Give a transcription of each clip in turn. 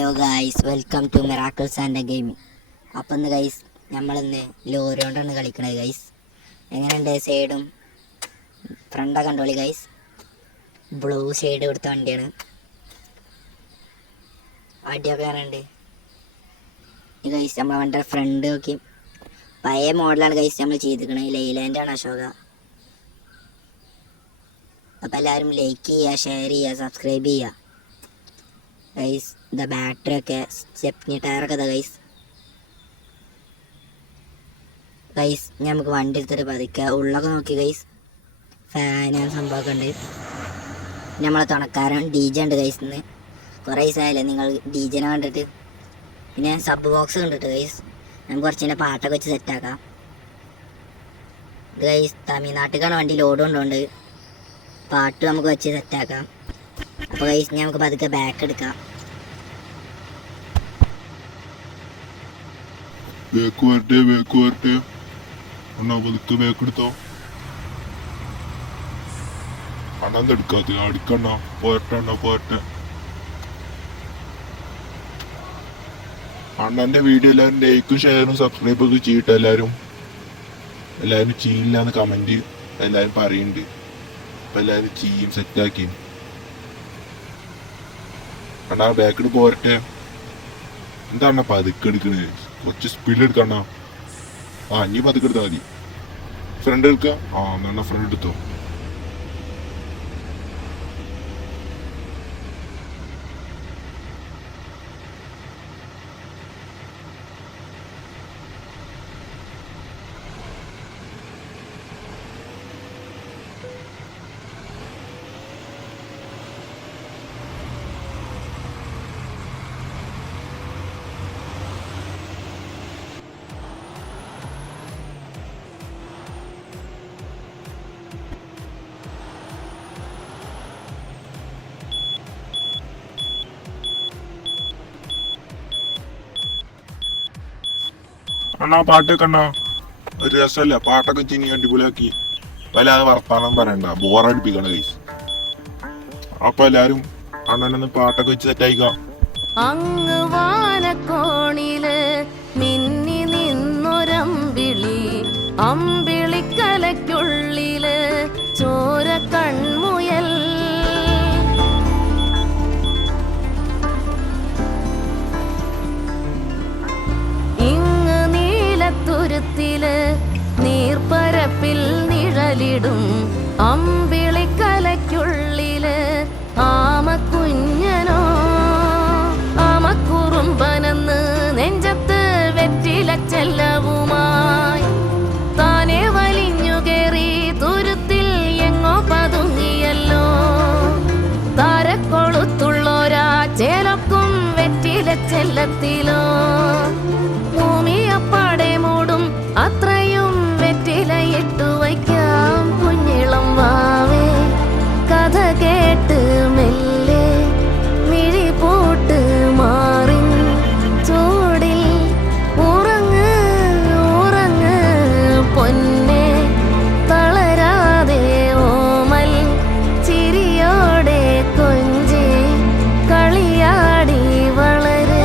Hello guys, welcome to miracles and gaming. അപ്പം ഇന്ന് guys നമ്മളിന്ന് ലോറി കൊണ്ടാണ് കളിക്കണത് ഗൈസ്. എങ്ങനെയുണ്ട് സൈഡും ഫ്രണ്ടൊക്കെ കണ്ടോളി ഗൈസ്. ബ്ലൂ ഷെയ്ഡ് കൊടുത്ത വണ്ടിയാണ്. അടിയൊക്കെ കാണുന്നുണ്ട് ഗൈസ്. നമ്മളെ വണ്ടിയുടെ ഫ്രണ്ട് നോക്കി പഴയ മോഡലാണ് ഗൈസ് നമ്മൾ ചെയ്തിരിക്കണത്. ലൈലാൻഡാണ് അശോക. അപ്പം എല്ലാവരും ലൈക്ക് ചെയ്യുക, ഷെയർ ചെയ്യുക, സബ്സ്ക്രൈബ് ചെയ്യുക ഗൈസ്. ഇതാ ബാറ്ററി ഒക്കെ, സ്റ്റെപ്നി ടയറൊക്കെ ഇതാ ഗൈസ്. ഗൈസ് നമുക്ക് വണ്ടി എടുത്തിട്ട് പതുക്കുക. ഉള്ളൊക്കെ നോക്കി ഗൈസ്. ഫാന് സംഭവമൊക്കെ ഉണ്ട്. നമ്മളെ തുണക്കാരൻ DJ ഉണ്ട് ഗൈസ്. ഇന്ന് കുറേ ദിവസമായില്ലേ നിങ്ങൾ DJനെ കണ്ടിട്ട്. പിന്നെ സബ് ബോക്സ് കണ്ടിട്ട് ഗൈസ്. നമുക്ക് കുറച്ച് പാട്ടൊക്കെ വെച്ച് സെറ്റാക്കാം. ഇത് ഗൈസ് തമിഴ്നാട്ടിലേക്കാണ് വണ്ടി ലോഡ് കൊണ്ടുകൊണ്ട്. പാട്ട് നമുക്ക് വെച്ച് സെറ്റാക്കാം. അപ്പോൾ ഗൈസ് നമുക്ക് പതുക്കെ ബാക്ക് എടുക്കാം. ബാക്ക് വരട്ടെ അണ്ണാ, പതുക്കെ ബാക്ക് എടുത്തോ. അണ്ണാന്ത് എടുക്കാത്ത അടിക്കണ്ണ. പോരട്ടെ അണ്ണന്റെ വീഡിയോ എല്ലാവരും ലൈക്കും ഷെയറും സബ്സ്ക്രൈബ് ഒക്കെ ചെയ്യട്ടെ. എല്ലാവരും ചെയ്യില്ലാന്ന് കമന്റ് എല്ലാവരും പറയുന്നുണ്ട്. അപ്പൊ എല്ലാവരും ചെയ്യും, സെറ്റാക്കി. അണ്ണാ ബാക്കിൽ പോരട്ടെ. എന്താണ് പതുക്കെ എടുക്കണേ? കുറച്ച് സ്പീഡ് എടുക്കണ്ണ. ഇനി പതുക്കെ എടുത്താൽ മതി. ഫ്രണ്ട് എടുക്കുക. എന്നാ ഫ്രണ്ട് എടുത്തോ. അണ്ണാ പാട്ട് കണ്ണ ഒരു രസമല്ല. പാട്ടൊക്കെ ചിനി അടിപൊളിയാക്കി. വല്ലാതെ വർത്താനം പറയണ്ട, ബോറടിപ്പിക്കണ ഗൈസ്. അപ്പൊ എല്ലാരും അണ്ണനൊന്ന് പാട്ടൊക്കെ വെച്ച് സെറ്റായിക്കാം. അങ്ങ് വാനക്കോണില് മിന്നി നിന്നൊരമ്പിളി, അമ്പിളിക്കലയ്ക്കുള്ളില് ചോര കൺമുയൽ. തുരുത്തില് നീർപ്പരപ്പിൽ നിഴലിടും അമ്പിളിക്കലയ്ക്കുള്ളില് ആമക്കുഞ്ഞനോ ആമക്കുറുമ്പനെന്ന് നെഞ്ചത്ത് വെറ്റില ചെല്ലവുമായി താനെ വലിഞ്ഞു കേറി തുരുത്തിൽ എങ്ങോ പതുങ്ങിയല്ലോ. താരക്കൊളുത്തുള്ളോരാ ചേലക്കും വെറ്റില ചെല്ലത്തിലോ. ഭൂമിയപ്പാടെ മൂടും അത്രയും വെറ്റിലയിട്ടു വയ്ക്കാം കുഞ്ഞിളം വാവേ. കഥ കേട്ട് മെല്ലെ മിഴി പോട്ട് മാറി ചൂടിൽ ഉറങ്ങ് പൊന്നെ. തളരാതെ ഓമൽ ചിരിയോടെ കൊഞ്ചി കളിയാടി വളര്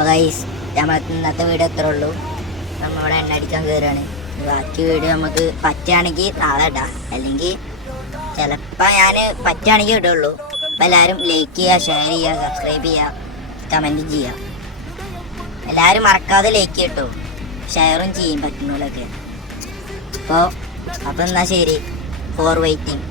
അപ്പോൾ ഗൈസ് നമ്മൾ ഇന്നത്തെ വീഡിയോ എത്ര ഉള്ളൂ. നമ്മളിവിടെ എണ്ണ അടിക്കാൻ കയറുകയാണ്. ബാക്കി വീഡിയോ നമുക്ക് പറ്റുകയാണെങ്കിൽ നാളെ ഇടാം, അല്ലെങ്കിൽ ചിലപ്പോൾ ഞാൻ പറ്റുകയാണെങ്കിൽ ഇടുള്ളൂ. അപ്പോൾ എല്ലാവരും ലൈക്ക് ചെയ്യുക, ഷെയർ ചെയ്യുക, സബ്സ്ക്രൈബ് ചെയ്യുക, കമൻറ്റും ചെയ്യുക. എല്ലാവരും മറക്കാതെ ലൈക്ക് കിട്ടോ, ഷെയറും ചെയ്യും പറ്റുന്നതിലൊക്കെ. അപ്പോൾ എന്നാൽ ശരി, ഫോർ വെയിറ്റിംഗ്.